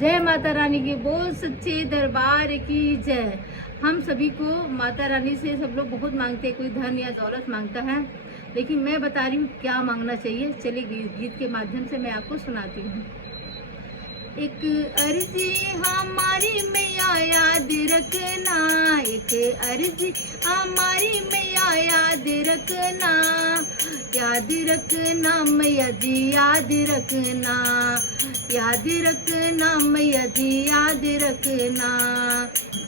जय माता रानी की, बोल सच्चे दरबार की जय। हम सभी को माता रानी से सब लोग बहुत मांगते हैं, कोई धन या दौलत मांगता है, लेकिन मैं बता रही हूँ क्या मांगना चाहिए। चलिए गीत के माध्यम से मैं आपको सुनाती हूँ। एक अर्जी हमारी मैया याद रखना, एक अर्जी हमारी मैया याद रखना, याद रखना मैया जी याद रखना, याद रखना मैया जी याद रखना।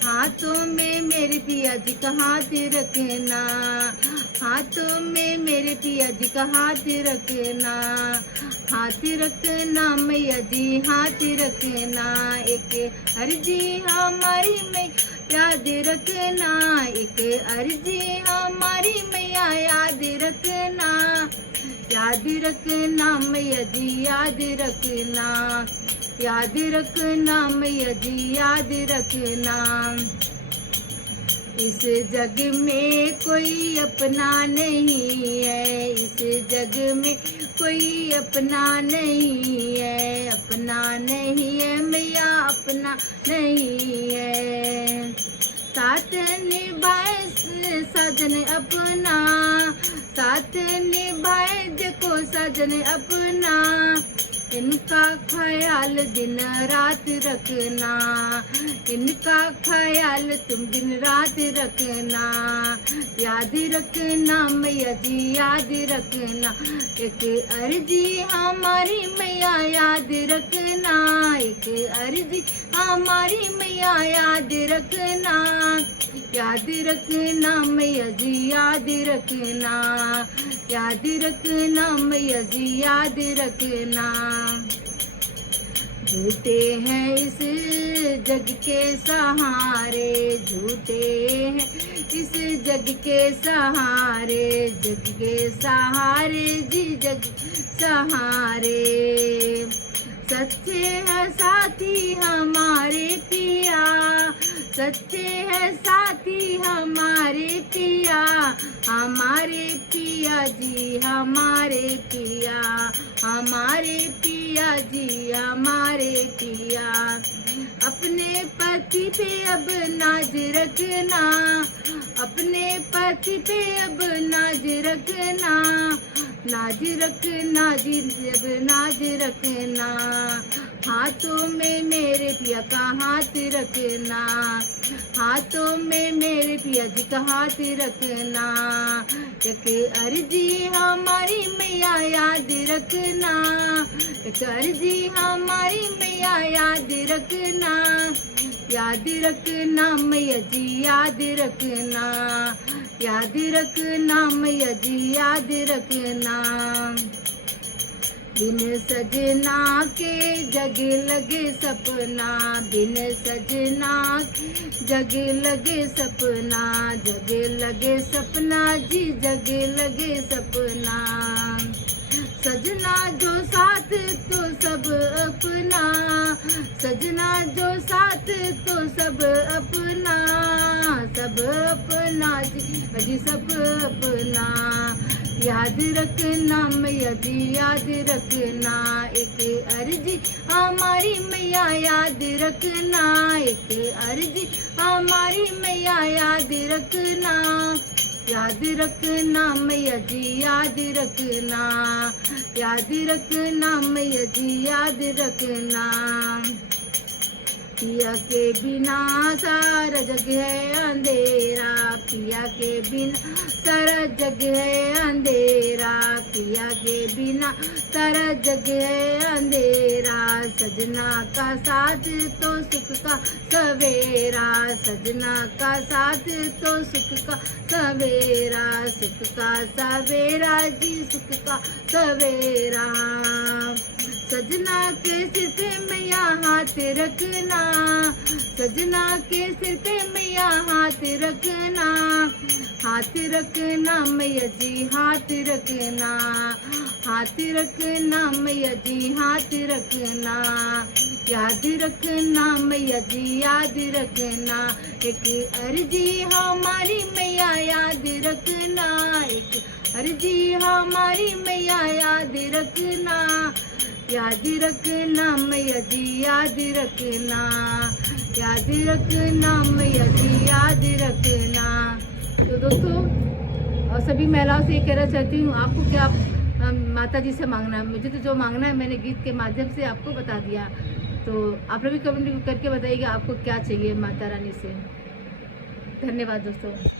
हाथों में मेरे पिया जी का हाथ रखना, हाथों में मेरे पिया जी का हाथ रखना, हाथ रखना मैया जी हाथ रखना। एक अर्जी हमारी मैया याद रखना, एक अर्जी हमारी मैया याद रखना, याद रखना मैया जी याद रखना, याद रखना मैया जी याद रखना। इस जग में कोई अपना नहीं है, इस जग में कोई अपना नहीं है, अपना नहीं है मैया अपना नहीं है। साथ निभाए सजन अपना, साथ निभाए देखो सजन अपना, इनका ख्याल दिन रात रखना, इनका ख्याल तुम दिन रात रखना, याद रखना मैया जी याद रखना। एक अर्जी हमारी मैया याद रखना, एक अर्जी हमारी मैया याद रखना, याद रखना मैया जी याद रखना, याद रखना मैया जी याद रखना। झूठे हैं इस जग के सहारे, झूठे हैं इस जग के सहारे, जग के सहारे जी जग सहारे। सच्चे हैं साथी हमारे पिया, सच्चे हैं साथी हमारे पिया, हमारे पिया जी हमारे पिया, हमारे पिया जी हमारे पिया। अपने पति पे अब नाज रखना, अपने पति पे अब नाज रखना, नाज रखना जी अब नाज रखना। हाथों में मेरे पिया का हाथ रखना, हाथों में मेरे पिया जी का हाथ रखना। एक अर्जी हमारी मैया याद रखना, एक अर्जी हमारी मैया याद रखना, याद रखना मैया जी याद रखना, याद रखना मैया जी याद रखना। बिन सजना के जग लगे सपना, बिन सजना जग लगे सपना, जग लगे सपना जी जग लगे सपना। सजना जो साथ तो सब अपना, सजना जो साथ तो सब अपना, सब अपना जी सब अपना। याद रखना मैया जी याद रखना, एक अर्जी हमारी मैया याद रखना, एक अर्जी हमारी मैया याद रखना, याद रखना मैया जी याद रखना, याद रखना मैया जी याद रखना। पिया के बिना सारा जग है अंधेरा, पिया के बिना सारा जग है अंधेरा, पिया के बिना सारा जग है अंधेरा। सजना का साथ तो सुख का सवेरा, सजना का साथ तो सुख का सवेरा, सुख का सवेरा जी सुख का सवेरा। सजना के सिर पे मैया हाथ रखना, सजना के सिर पे मैया हाथ रखना, हाथ रखना मैया जी हाथ रखना, हाथ रखना मैया जी हाथ रखना, याद रखना मैया जी याद रखना। एक अर्जी हमारी मैया याद रखना, एक अर्जी हमारी मैया याद रखना, याद रखना मैया जी, याद रखना, याद रखना मैया जी, याद रखना। तो दोस्तों, और सभी महिलाओं से ये कहना चाहती हूँ, आपको क्या माता जी से मांगना है। मुझे तो जो मांगना है मैंने गीत के माध्यम से आपको बता दिया। तो आप लोग भी कमेंट करके बताइएगा आपको क्या चाहिए माता रानी से। धन्यवाद दोस्तों।